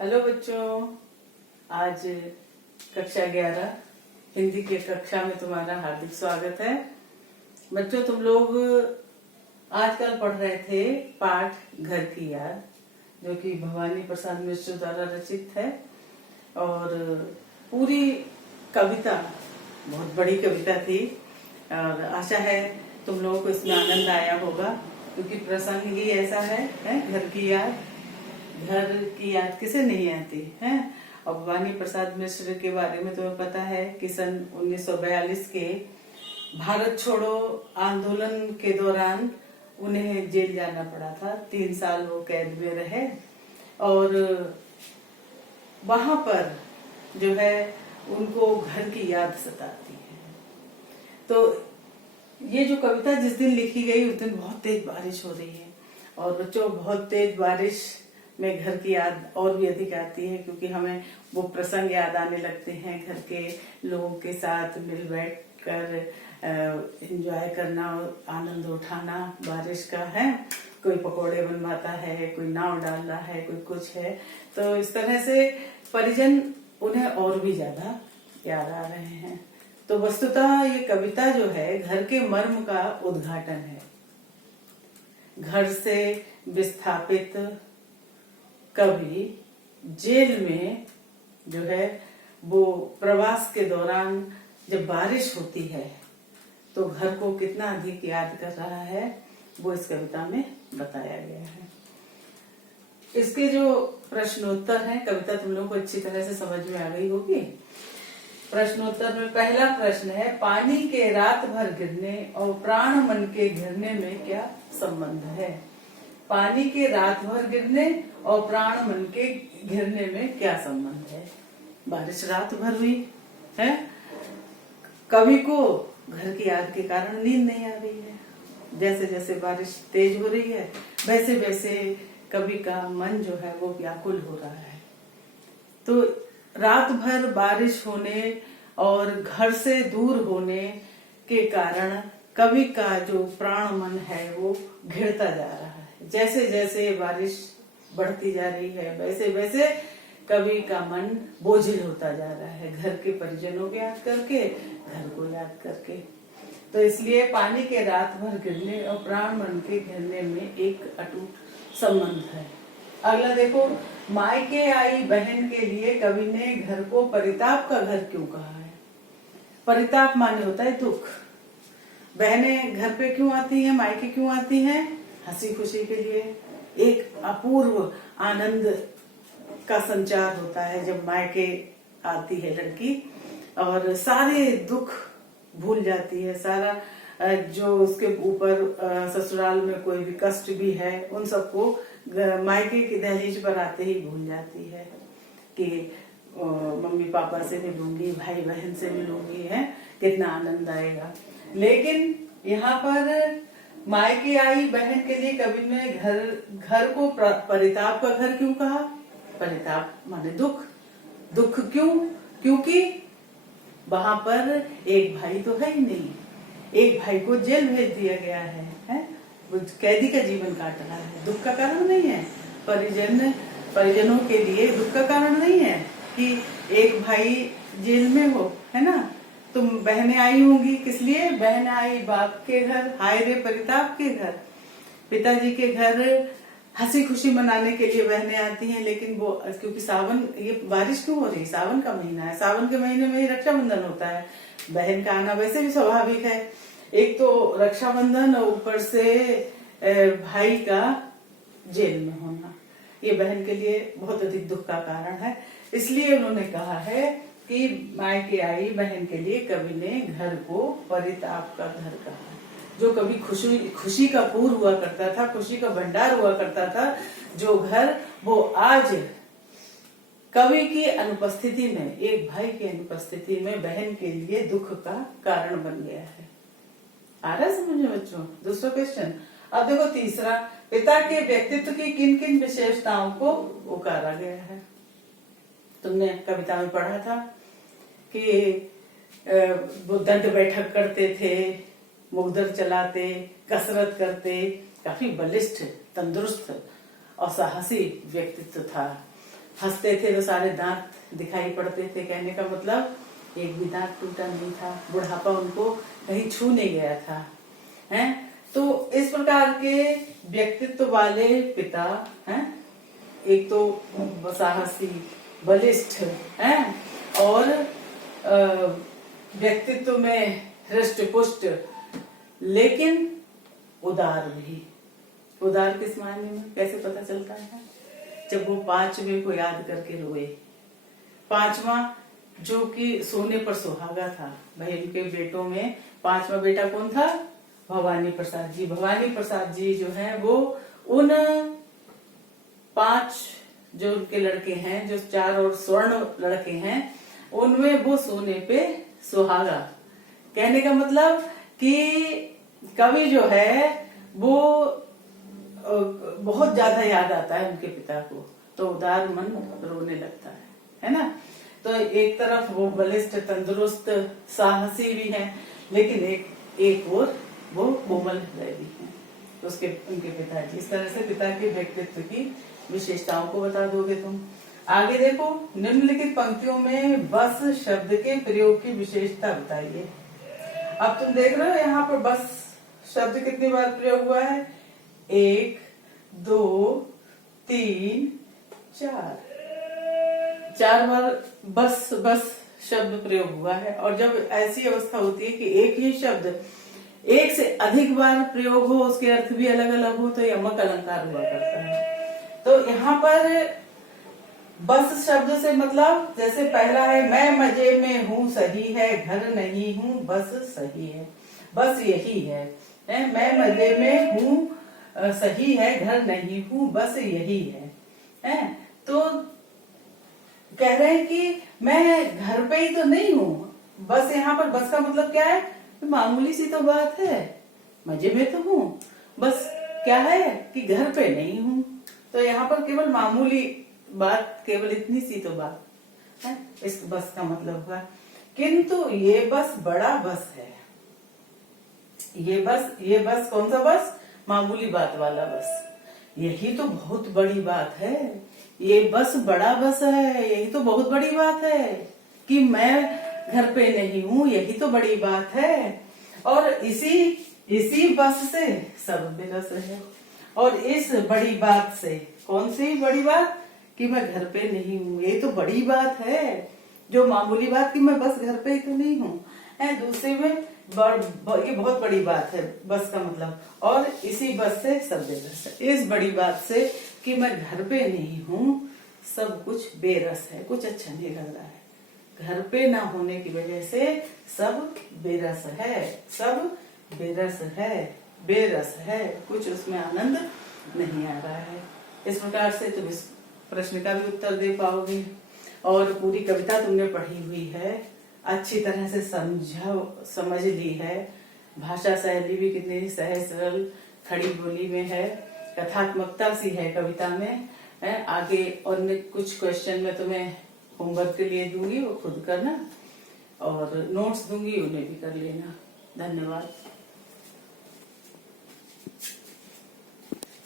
Hello बच्चों, आज कक्षा 11 हिंदी के कक्षा में तुम्हारा हार्दिक स्वागत है। बच्चों, तुम लोग आजकल पढ़ रहे थे पाठ घर की याद, जो कि भवानी प्रसाद मिश्र द्वारा रचित है। और पूरी कविता बहुत बड़ी कविता थी और आशा है तुम लोगों को इसमें आनंद आया होगा, क्योंकि प्रसंग ही ऐसा है घर की याद। घर की याद किसे नहीं आती है। और भवानी प्रसाद मिश्र के बारे में तुम्हें पता है कि सन 1942 के भारत छोड़ो आंदोलन के दौरान उन्हें जेल जाना पड़ा था। 3 साल वो कैद में रहे और वहां पर जो है उनको घर की याद सताती है। तो ये जो कविता जिस दिन लिखी गई उस दिन बहुत तेज बारिश हो रही है। और बच्चों, बहुत तेज बारिश में घर की याद और भी अधिक आती है, क्योंकि हमें वो प्रसंग याद आने लगते हैं। घर के लोगों के साथ मिल बैठ कर एंजॉय करना, आनंद उठाना बारिश का है। कोई पकोड़े बनवाता है, कोई नाव डाल रहा है, कोई कुछ है। तो इस तरह से परिजन उन्हें और भी ज्यादा याद आ रहे हैं। तो वस्तुतः ये कविता जो है घर के मर्म का उद्घाटन है। घर से विस्थापित कवि जेल में जो है वो प्रवास के दौरान जब बारिश होती है तो घर को कितना अधिक याद कर रहा है, वो इस कविता में बताया गया है। इसके जो प्रश्नोत्तर हैं, कविता तुम लोगों को अच्छी तरह से समझ में आ गई होगी। प्रश्नोत्तर में पहला प्रश्न है, पानी के रात भर गिरने और प्राण मन के घिरने में क्या संबंध है। पानी के रात भर गिरने और प्राण मन के घिरने में क्या संबंध है। बारिश रात भर हुई है, कवि को घर की याद के कारण नींद नहीं आ रही है। जैसे जैसे बारिश तेज हो रही है वैसे वैसे कवि का मन जो है वो व्याकुल हो रहा है। तो रात भर बारिश होने और घर से दूर होने के कारण कवि का जो प्राण मन है वो घिरता जा रहा है। जैसे जैसे बारिश बढ़ती जा रही है वैसे वैसे कवि का मन बोझिल होता जा रहा है, घर के परिजनों को याद करके, घर को याद करके। तो इसलिए पानी के रात भर गिरने और प्राण मन के घिरने में एक अटूट संबंध है। अगला देखो, मायके आई बहन के लिए कवि ने घर को परिताप का घर क्यों कहा है। परिताप माने होता है दुख। बहनें घर पे क्यों आती हैं, मायके क्यों आती हैं? हंसी खुशी के लिए। एक अपूर्व आनंद का संचार होता है जब मायके आती है लड़की, और सारे दुख भूल जाती है। सारा जो उसके ऊपर ससुराल में कोई भी कष्ट भी है उन सबको मायके की दहलीज पर आते ही भूल जाती है कि मम्मी पापा से मिलूंगी, भाई बहन से मिलूंगी, है कितना आनंद आएगा। लेकिन यहाँ पर मायके आई बहन के लिए कवि ने घर को परिताप का घर क्यों कहा। परिताप माने दुख। दुख क्यों? क्योंकि वहां पर एक भाई तो है ही नहीं। एक भाई को जेल भेज दिया गया है? वो कैदी का जीवन काट रहा है। दुख का कारण नहीं है। परिजनों के लिए दुख का कारण नहीं है कि एक भाई जेल में हो, है ना। तुम बहनें आई होंगी, किस लिए? बहन आई बाप के घर, हाय रे परिताप के घर। पिताजी के घर हंसी खुशी मनाने के लिए बहनें आती हैं, लेकिन वो क्योंकि सावन, ये बारिश क्यों हो रही है? सावन का महीना है, सावन के महीने में ही रक्षाबंधन होता है। बहन का आना वैसे भी स्वाभाविक है। एक तो रक्षाबंधन और ऊपर से भाई का जेल में होना, ये बहन के लिए बहुत अधिक दुख का कारण है। इसलिए उन्होंने कहा है कि मायके आई बहन के लिए कवि ने घर को परिताप का घर कहा। जो कभी खुशी का पूर हुआ करता था, खुशी का भंडार हुआ करता था, जो घर, वो आज कवि की अनुपस्थिति में, एक भाई की अनुपस्थिति में बहन के लिए दुख का कारण बन गया है। आ रहा है समझ में बच्चों? दूसरा क्वेश्चन। अब देखो तीसरा, पिता के व्यक्तित्व की किन किन विशेषताओं को उकारा गया है। तुमने कविता में पढ़ा था कि वो दंड बैठक करते थे, मुगदर चलाते, कसरत करते, काफी बलिष्ठ, तंदुरुस्त और साहसी व्यक्तित्व था। हंसते थे तो सारे दांत दिखाई पड़ते थे। कहने का मतलब एक भी दांत टूटा नहीं था, बुढ़ापा उनको कहीं छू नहीं गया था। हैं? तो इस प्रकार के व्यक्तित्व वाले पिता हैं, एक तो साहसी, बलिष्ठ हैं, और व्यक्तित्व में हृष्ट पुष्ट, लेकिन उदार भी। उदार किस मायने में, कैसे पता चलता है? जब वो 5वें को याद करके रोए। 5वां जो कि सोने पर सुहागा था। भाई उनके बेटों में 5वां बेटा कौन था? भवानी प्रसाद जी। भवानी प्रसाद जी जो है वो उन 5 जो उनके लड़के हैं, जो 4 और स्वर्ण लड़के हैं, उनमें वो सोने पे सुहागा। कहने का मतलब कि कवि जो है वो बहुत ज्यादा याद आता है उनके पिता को, तो उदार मन रोने लगता है ना। तो एक तरफ वो बलिष्ठ, तंदुरुस्त, साहसी भी हैं, लेकिन एक और वो कोमल हृदय भी हैं, तो उनके पिताजी। इस तरह से पिता के व्यक्तित्व की विशेषताओं को बता दोगे तुम। आगे देखो, निम्नलिखित पंक्तियों में बस शब्द के प्रयोग की विशेषता बताइए। अब तुम देख रहे हो यहाँ पर बस शब्द कितनी बार प्रयोग हुआ है? 1, 2, 3, 4 बार बस शब्द प्रयोग हुआ है। और जब ऐसी अवस्था होती है कि एक ही शब्द एक से अधिक बार प्रयोग हो, उसके अर्थ भी अलग अलग हो, तो यमक अलंकार हुआ करता है। तो यहाँ पर बस शब्द से मतलब, जैसे पहला है मैं मजे में हूँ, सही है, घर नहीं हूँ, बस सही है, बस यही है। मैं मजे में हूँ, सही है, घर नहीं हूँ, बस यही है। तो कह रहे हैं कि मैं घर पे ही तो नहीं हूँ। बस यहाँ पर बस का मतलब क्या है? मामूली सी तो बात है, मजे में तो हूँ, बस क्या है कि घर पे नहीं हूँ। तो यहाँ पर केवल मामूली बात, केवल इतनी सी तो बात है, इस बस का मतलब हुआ। किंतु ये बस बड़ा बस है। ये बस कौन सा बस? मामूली बात वाला बस। यही तो बहुत बड़ी बात है। ये बस बड़ा बस है, यही तो बहुत बड़ी बात है कि मैं घर पे नहीं हूँ, यही तो बड़ी बात है। और इसी बस से सब विरस है। और इस बड़ी बात से, कौन सी बड़ी बात? कि मैं घर पे नहीं हूँ, ये तो बड़ी बात है। जो मामूली बात कि मैं बस घर पे ही तो नहीं हूँ, दूसरे में ये बहुत बड़ी बात है बस का मतलब। और इसी बस से सब बेरस है। इस बड़ी बात से कि मैं घर पे नहीं हूँ, सब कुछ बेरस है, कुछ अच्छा नहीं लग रहा है। घर पे ना होने की वजह से सब बेरस है, सब बेरस है, बेरस है, कुछ उसमें आनंद नहीं आ रहा है। इस प्रकार से तुम इस प्रश्न का भी उत्तर दे पाओगे। और पूरी कविता तुमने पढ़ी हुई है, अच्छी तरह से समझ ली है। भाषा शैली भी कितनी सहज सरल खड़ी बोली में है, कथात्मकता सी है कविता में। आगे और कुछ क्वेश्चन में तुम्हें होमवर्क के लिए दूंगी, वो खुद करना, और नोट्स दूंगी, उन्हें भी कर लेना। धन्यवाद।